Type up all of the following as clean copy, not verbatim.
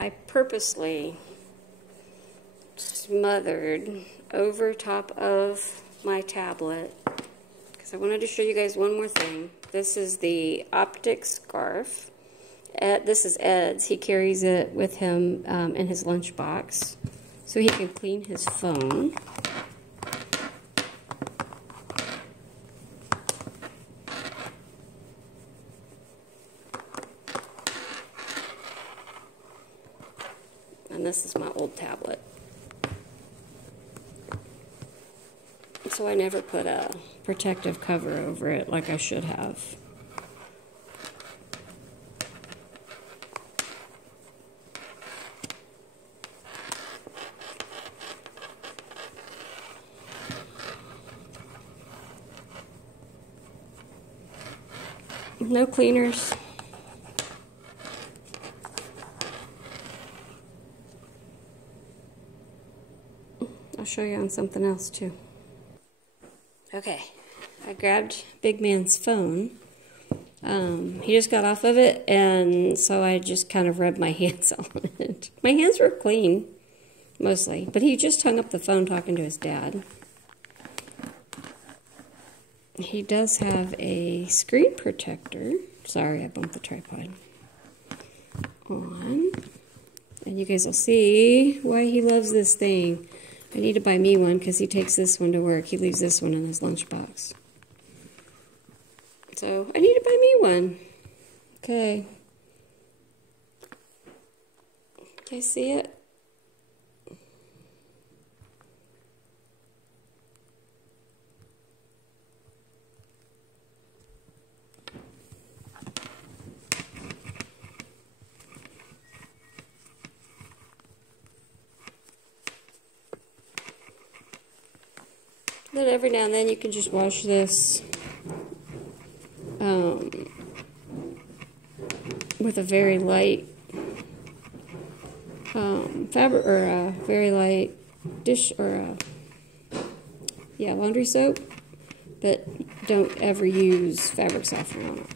I purposely smothered over top of my tablet because I wanted to show you guys one more thing. This is the optic scarf. This is Ed's. He carries it with him in his lunchbox so he can clean his phone. And this is my old tablet. So I never put a protective cover over it like I should have. No cleaners. I'll show you on something else too. Okay, I grabbed Big Man's phone. He just got off of it, and so I just kind of rubbed my hands on it. My hands were clean, mostly, but he just hung up the phone talking to his dad. He does have a screen protector. Sorry, I bumped the tripod on. And you guys will see why he loves this thing. I need to buy me one because he takes this one to work. He leaves this one in his lunchbox. So I need to buy me one. Okay. Can you see it? Then every now and then you can just wash this with a very light fabric or a very light dish or laundry soap, but don't ever use fabric softener on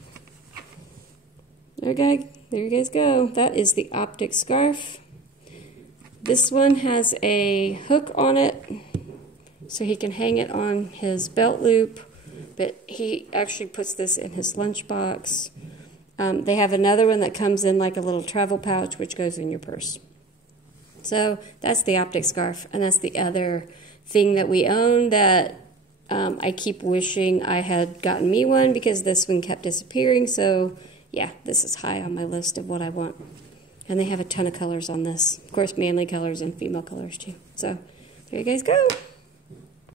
it. There you guys go. That is the optic scarf. This one has a hook on it, so he can hang it on his belt loop, but he actually puts this in his lunchbox. They have another one that comes in like a little travel pouch, which goes in your purse. So that's the optic scarf, and that's the other thing that we own that I keep wishing I had gotten me one because this one kept disappearing. So yeah, this is high on my list of what I want. And they have a ton of colors on this. Of course, manly colors and female colors too. So there you guys go.